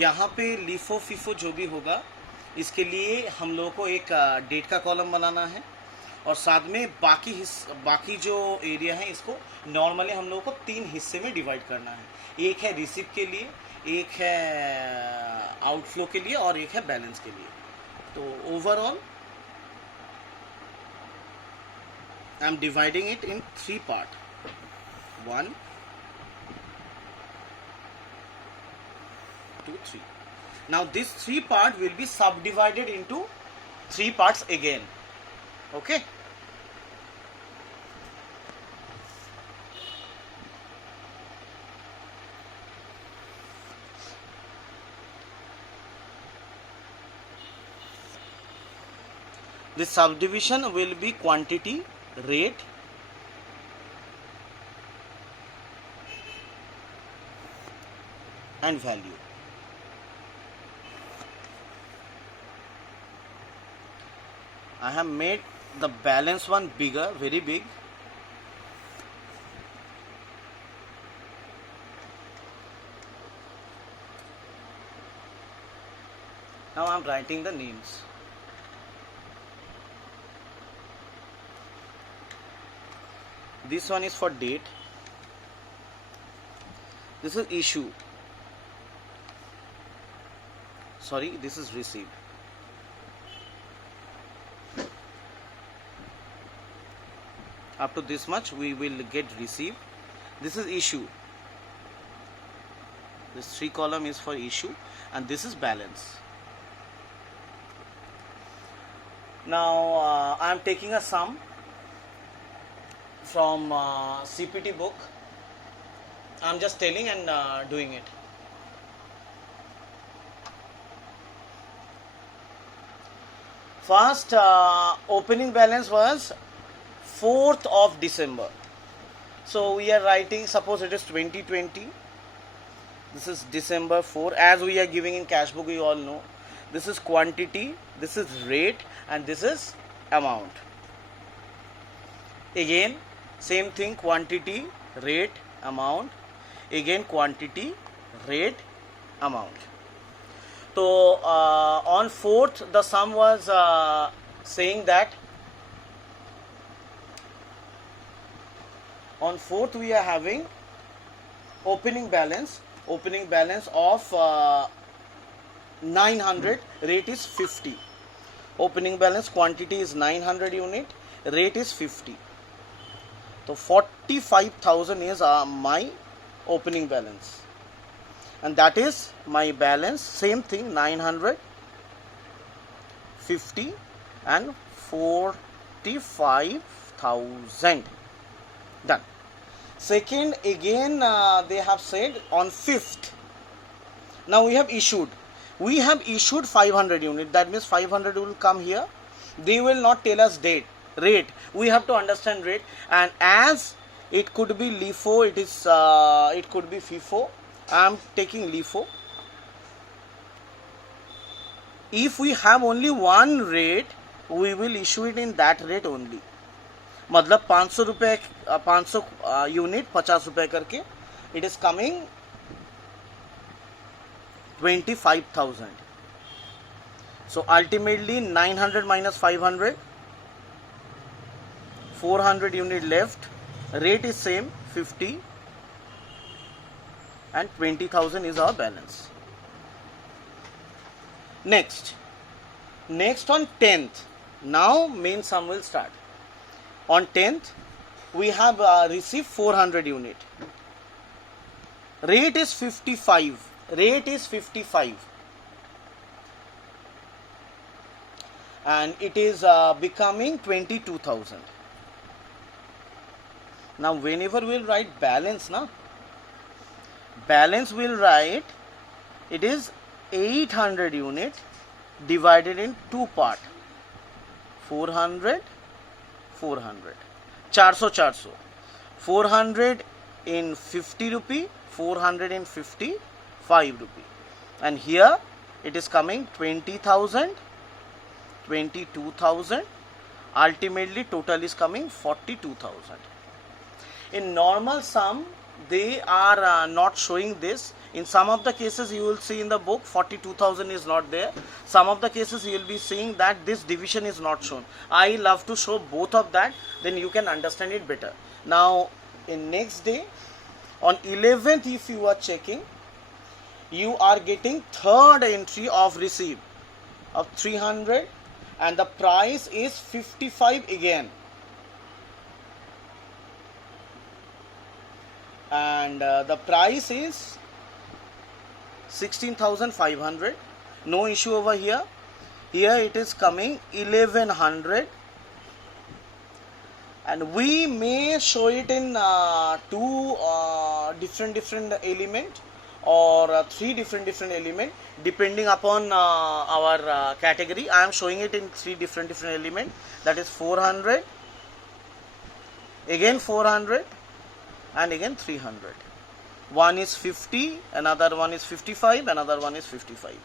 यहाँ पे LIFO FIFO जो भी होगा, इसके लिए हम लोगों को एक डेट का कॉलम बनाना है, और साथ में बाकी जो एरिया है इसको नॉर्मली हम लोगों को 3 हिस्से में डिवाइड करना है। एक है रिसीव के लिए, एक है आउटफ्लो के लिए, और एक है बैलेंस के लिए। तो overall I am dividing it in 3 part, 1 2 3. Now this 3 part will be subdivided into 3 parts again. Okay. This subdivision will be quantity, rate, and value. I have made the balance one bigger, very big. Now I am writing the names. This one is for date. This is issue. Sorry, this is receive. Up to this much we will get receive. This is issue. This 3 column is for issue, and this is balance. Now I am taking a sum from CPT book. I am just telling and doing it. First opening balance was 4th of December. So we are writing, suppose it is 2020. This is December 4. As we are giving in cash book, you all know. This is quantity, this is rate, and this is amount. Again, same thing, quantity, rate, amount. Again, quantity, rate, amount. So on 4th, the sum was saying that on 4th we are having opening balance of 900, rate is 50. Opening balance quantity is 900 unit, rate is 50. So 45,000 is my opening balance, and that is my balance. Same thing, 900, 50 and 45,000. Done. Second, again they have said on 5th. Now we have issued 500 unit. That means 500 will come here. They will not tell us rate. We have to understand rate, and as it could be LIFO, it could be FIFO. I am taking LIFO. If we have only one rate, we will issue it in that rate only. मतलब 500 रुपये 500 unit 50 रुपये करके, it is coming 25,000. So ultimately 900 minus 500, 400 unit left. Rate is same, 50, and 20,000 is our balance. Next on 10th, now main sum will start. On 10th, we have received 400 unit. Rate is 55. And it is becoming 22,000. Now whenever we will write balance, balance will write, it is 800 unit divided in 2 part. 400, 400. 400. 400 in 50 rupee, 400 in 55 rupee. And here it is coming 20,000, 22,000. Ultimately total is coming 42,000. In normal sum, they are not showing this. In some of the cases you will see in the book 42,000 is not there. Some of the cases you will be seeing that this division is not shown. I love to show both of that, then you can understand it better. Now in next day, on 11th, if you are checking, you are getting third entry of receipt of 300 and the price is 55 again. And the price is 16,500. No issue over here. Here it is coming 1100. And we may show it in two different element or three different element depending upon our category. I am showing it in three different element, that is 400, again 400 and again 300. One is 50, another one is 55, another one is 55.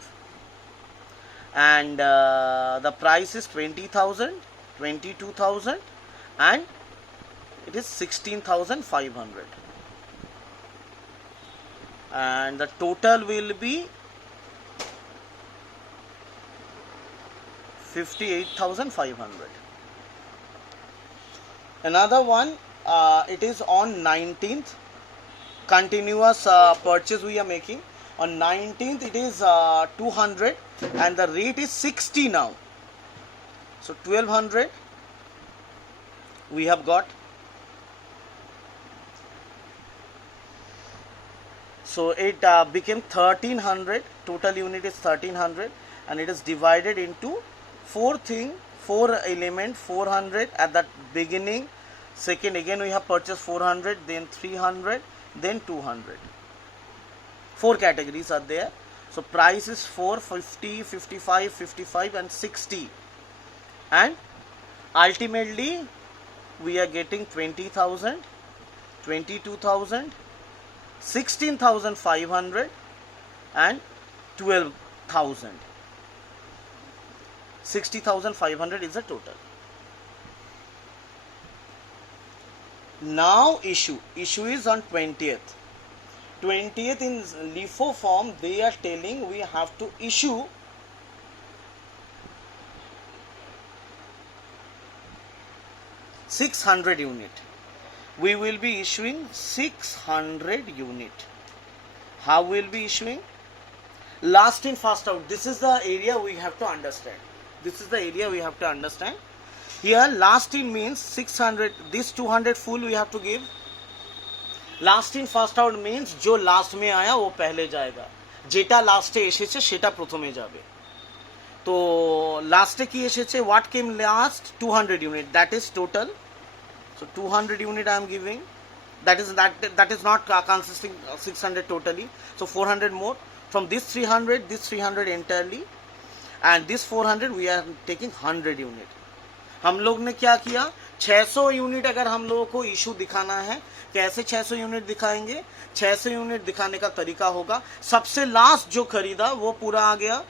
And the price is 20,000, 22,000 and it is 16,500. And the total will be 58,500. Another one, it is on 19th, continuous purchase we are making. On 19th it is 200 and the rate is 60 now. So 1200 we have got. So it became 1300, total unit is 1300 and it is divided into four element, 400 at the beginning, second again we have purchased 400, then 300, then 200. Four categories are there. So price is 4, 50, 55, 55 and 60. And ultimately we are getting 20,000, 22,000, 16,500 and 12,000. 60,500 is the total. Now issue is on 20th. 20th in LIFO form they are telling we have to issue 600 unit. We will be issuing 600 unit. How we will be issuing? Last in first out. This is the area we have to understand. Here last in means 600. This 200 full we have to give. Last in first out means जो last में आया वो पहले जाएगा, जेटा लास्टे एसेছে সেটা প্রথমে যাবে। তো লাস্টে কি এসেছে, what came last? 200 unit, that is total. So 200 unit I am giving. That is not consisting 600 totally. So 400 more. From this 300 entirely, and this 400 we are taking 100 unit. हम लोग ने क्या किया, 600 यूनिट अगर हम लोगों को इशू दिखाना है, कैसे 600 यूनिट दिखाएंगे? 600 यूनिट दिखाने का तरीका होगा, सबसे लास्ट जो खरीदा वो पूरा आ गया,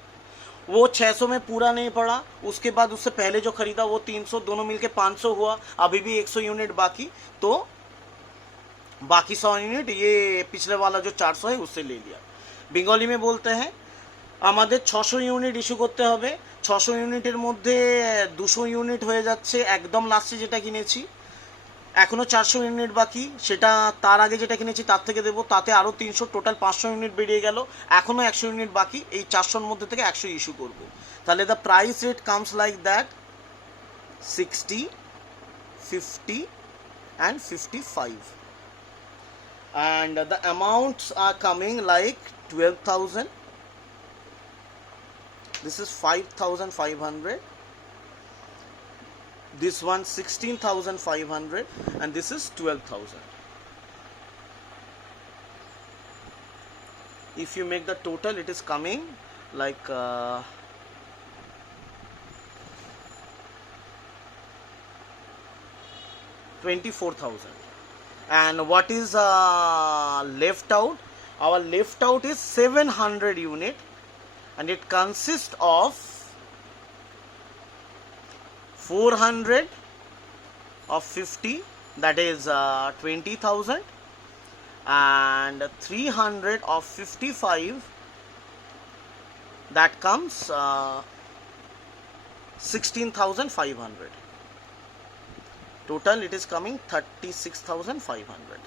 वो 600 में पूरा नहीं पड़ा, उसके बाद उससे पहले जो खरीदा वो 300, दोनों मिलके 500 हुआ, अभी भी 100 यूनिट बाकी, तो बाकी 100 यूनिट ये पिछले वाला जो 400 है उससे ले लिया। बेंगली में बोलते हैं আমাদের 600 ইউনিট ইস্যু করতে হবে, 600 ইউনিটের মধ্যে 200 ইউনিট হয়ে যাচ্ছে একদম লাস্টে যেটা কিনেছি, এখনো 400 ইউনিট বাকি, সেটা তার আগে যেটা কিনেছি তার থেকে দেব, তাতে আরো 300, টোটাল 500 ইউনিট বেরিয়ে গেল, এখনো 100 ইউনিট বাকি, এই 400 এর মধ্যে থেকে 100 ইস্যু করব। তাহলে the price rate comes like that 60, 50 and 55, and the amounts are coming like 12,000. This is 5,500, this one 16,500, and this is 12,000. If you make the total, it is coming like 24,000. And what is left out? Our left out is 700 unit, and it consists of 400 of 50, that is 20,000, and 300 of 55, that comes 16,500. Total it is coming 36,500.